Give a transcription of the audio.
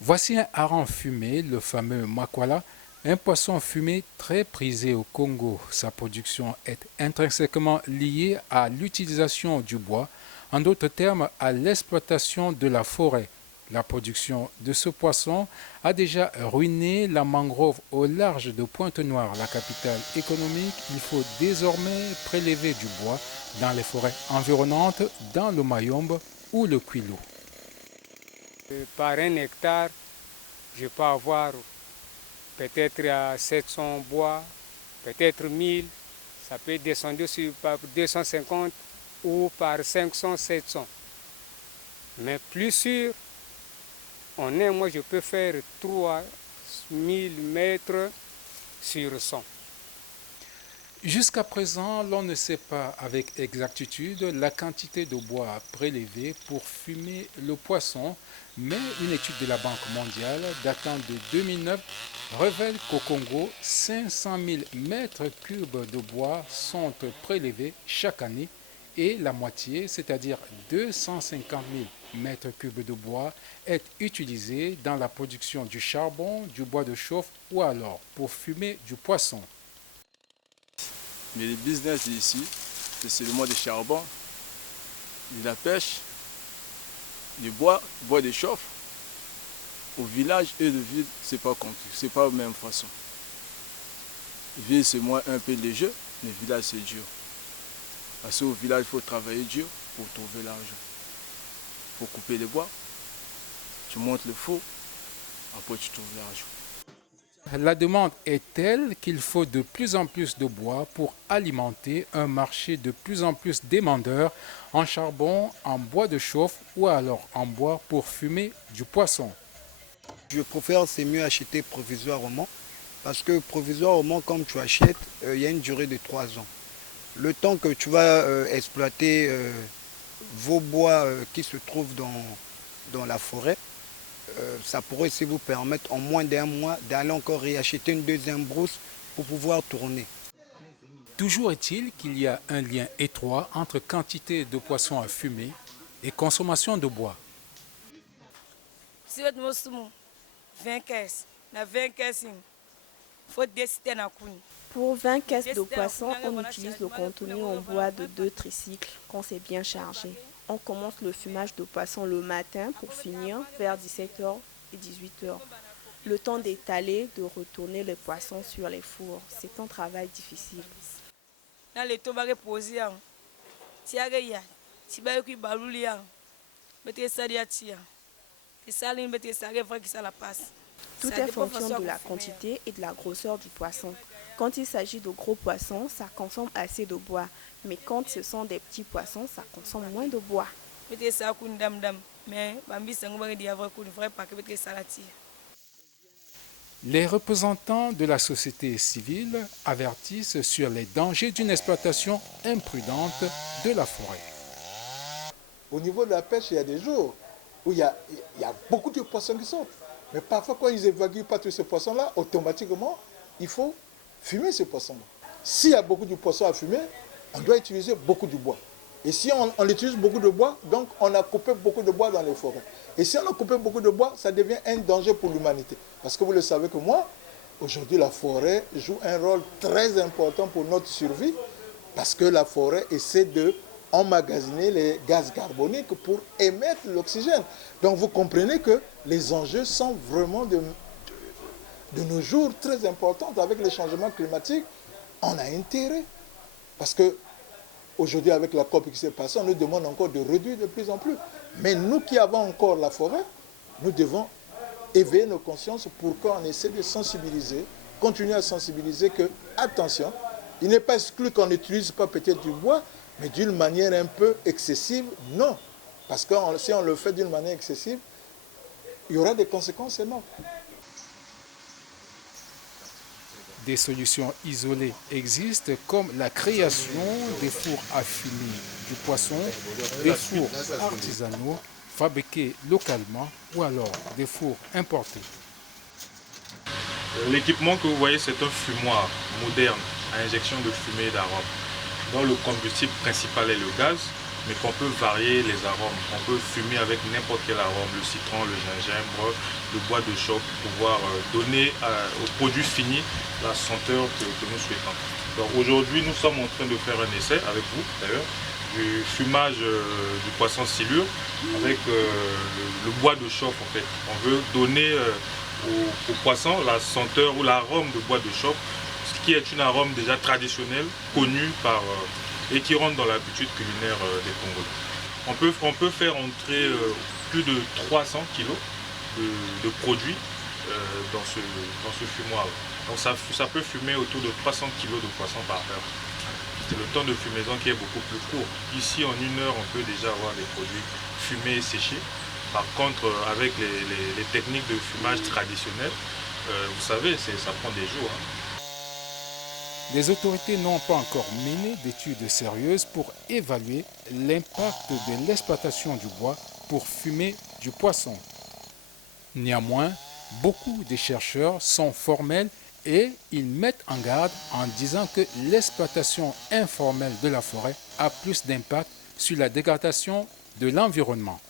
Voici un hareng fumé, le fameux makwala, un poisson fumé très prisé au Congo. Sa production est intrinsèquement liée à l'utilisation du bois, en d'autres termes à l'exploitation de la forêt. La production de ce poisson a déjà ruiné la mangrove au large de Pointe-Noire, la capitale économique. Il faut désormais prélever du bois dans les forêts environnantes, dans le Mayombe ou le Kwilu. Par un hectare, je peux avoir peut-être à 700 bois, peut-être 1000, ça peut descendre par 250 ou par 500, 700. Mais plus sûr, en un mois, je peux faire 3000 mètres sur 100. Jusqu'à présent, l'on ne sait pas avec exactitude la quantité de bois à prélever pour fumer le poisson, mais une étude de la Banque mondiale datant de 2009 révèle qu'au Congo, 500 000 mètres cubes de bois sont prélevés chaque année et la moitié, c'est-à-dire 250 000 mètres cubes de bois, est utilisée dans la production du charbon, du bois de chauffe ou alors pour fumer du poisson. Mais le business ici, c'est le mois de charbon, de la pêche, du bois de chauffe. Au village et le ville, c'est pas compris, c'est pas la même façon. Le ville, c'est moins un peu léger, mais le village, c'est dur. Parce qu'au village, il faut travailler dur pour trouver l'argent. Il faut couper les bois, tu montes le four, après tu trouves l'argent. La demande est telle qu'il faut de plus en plus de bois pour alimenter un marché de plus en plus demandeur en charbon, en bois de chauffe ou alors en bois pour fumer du poisson. Je préfère, c'est mieux acheter provisoirement parce que provisoirement, comme tu achètes, il y a une durée de 3 ans. Le temps que tu vas exploiter vos bois qui se trouvent dans la forêt, ça pourrait aussi vous permettre en moins d'un mois d'aller encore réacheter une deuxième brousse pour pouvoir tourner. Toujours est-il qu'il y a un lien étroit entre quantité de poissons à fumer et consommation de bois. Pour 20 caisses de poissons, on utilise le contenu en bois de 2 tricycles quand c'est bien chargé. On commence le fumage de poissons le matin pour finir vers 17h et 18h. Le temps d'étaler, de retourner les poissons sur les fours, c'est un travail difficile. Tout est fonction de la quantité et de la grosseur du poisson. Quand il s'agit de gros poissons, ça consomme assez de bois. Mais quand ce sont des petits poissons, ça consomme moins de bois. Les représentants de la société civile avertissent sur les dangers d'une exploitation imprudente de la forêt. Au niveau de la pêche, il y a des jours où il y a beaucoup de poissons qui sortent. Mais parfois, quand ils évacuent pas tous ces poissons-là, automatiquement, il faut fumer ces poissons-là. S'il y a beaucoup de poissons à fumer, on doit utiliser beaucoup de bois. Et si on utilise beaucoup de bois, donc on a coupé beaucoup de bois dans les forêts. Et si on a coupé beaucoup de bois, ça devient un danger pour l'humanité. Parce que vous le savez que moi, aujourd'hui, la forêt joue un rôle très important pour notre survie. Parce que la forêt essaie de emmagasiner les gaz carboniques pour émettre l'oxygène. Donc vous comprenez que les enjeux sont vraiment de nos jours très importants. Avec les changements climatiques, on a intérêt. Parce que aujourd'hui, avec la COP qui s'est passée, on nous demande encore de réduire de plus en plus. Mais nous qui avons encore la forêt, nous devons éveiller nos consciences pour qu'on essaie de sensibiliser, continuer à sensibiliser que, attention, il n'est pas exclu qu'on n'utilise pas peut-être du bois, mais d'une manière un peu excessive, non. Parce que si on le fait d'une manière excessive, il y aura des conséquences énormes. Des solutions isolées existent comme la création des fours à fumer du poisson, des fours artisanaux fabriqués localement ou alors des fours importés. L'équipement que vous voyez, c'est un fumoir moderne à injection de fumée et d'arômes, dont le combustible principal est le gaz, mais qu'on peut varier les arômes. On peut fumer avec n'importe quel arôme, le citron, le gingembre, le bois de chauffe, pour pouvoir donner au produit fini la senteur que nous souhaitons. Donc aujourd'hui, nous sommes en train de faire un essai avec vous, d'ailleurs, du fumage du poisson silure avec le bois de chauffe en fait. On veut donner au poisson la senteur ou l'arôme de bois de chauffe, ce qui est une arôme déjà traditionnelle, connue par, et qui rentre dans l'habitude culinaire des Congolais. On peut faire entrer plus de 300 kg de produits dans ce fumoir. Donc ça peut fumer autour de 300 kg de poisson par heure. C'est le temps de fumaison qui est beaucoup plus court. Ici, en 1 heure, on peut déjà avoir des produits fumés et séchés. Par contre, avec les techniques de fumage traditionnelles, vous savez, ça prend des jours. Les autorités n'ont pas encore mené d'études sérieuses pour évaluer l'impact de l'exploitation du bois pour fumer du poisson. Néanmoins, beaucoup de chercheurs sont formels et ils mettent en garde en disant que l'exploitation informelle de la forêt a plus d'impact sur la dégradation de l'environnement.